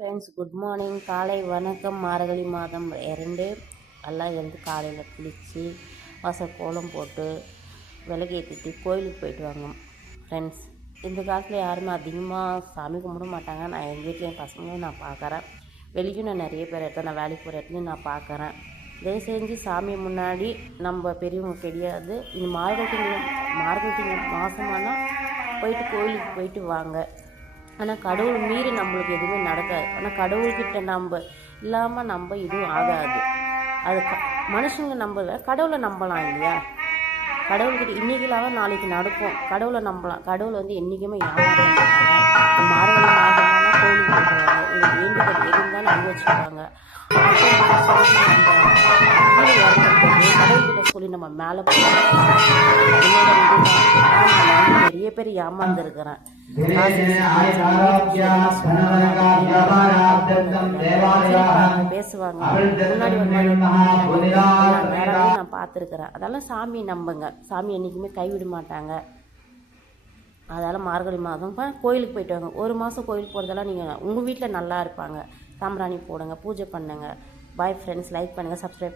Friends, good morning. காலை வணக்கம். மார்கழி மாதம் 2 எல்லாம் எழுந்து காலையில் குளித்து கோலம் போட்டு விளக்கேற்றிட்டு கோயிலுக்கு போயிட்டு வாங்க ஃப்ரெண்ட்ஸ். இந்த காலத்தில் யாருமே அதிகமாக சாமி கும்பிட மாட்டாங்க. நான் எங்கள் வீட்டில் என் பசங்களும் நான் பார்க்குறேன். வெளிக்கும் நான் நிறைய பேர் இடத்துல நான் வேலைக்கு போகிற இடத்துலையும் நான் பார்க்குறேன். தயவு செஞ்சு சாமி முன்னாடி நம்ம பெரியவங்க கிடையாது. இந்த மார்கழி மாதமானால் போயிட்டு கோயிலுக்கு போயிட்டு வாங்க. ஆனால் கடவுள் மீறி நம்மளுக்கு எதுவுமே நடக்காது. ஆனால் கடவுள்கிட்ட நம்ம இல்லாமல் நம்ம எதுவும் ஆகாது. அது மனுஷங்க நம்பல, கடவுளை நம்பலாம் இல்லையா? கடவுள்கிட்ட இன்றைக்கெல்லாம் நாளைக்கு நடக்கும். கடவுளை நம்பலாம். கடவுள் என்றைக்குமே ஏமாற்ற மார்கழி மாதமான கோயிலுக்கு போட்டுருவாங்க. உங்களுக்கு வேண்டுதல் இருந்தாலும் அனுபவிச்சுருவாங்க. கடவுள்கிட்ட சொல்லி நம்ம மேலே நிறைய பேர் ஏமாந்துருக்கிறேன். பேசுவாங்க முன்னாடி நான் பார்த்துருக்குறேன். அதெல்லாம் சாமி நம்புங்க. சாமி என்றைக்குமே கைவிட மாட்டாங்க. அதனால் மார்கழி மாதம் கோயிலுக்கு போயிட்டு வாங்க. ஒரு மாதம் கோயிலுக்கு போகிறதெல்லாம் நீங்கள் உங்கள் வீட்டில் நல்லா இருப்பாங்க. சாம்பிராணி போடுங்க, பூஜை பண்ணுங்க. Bye friends. லைக் பண்ணுங்கள், சப்ஸ்கிரைப்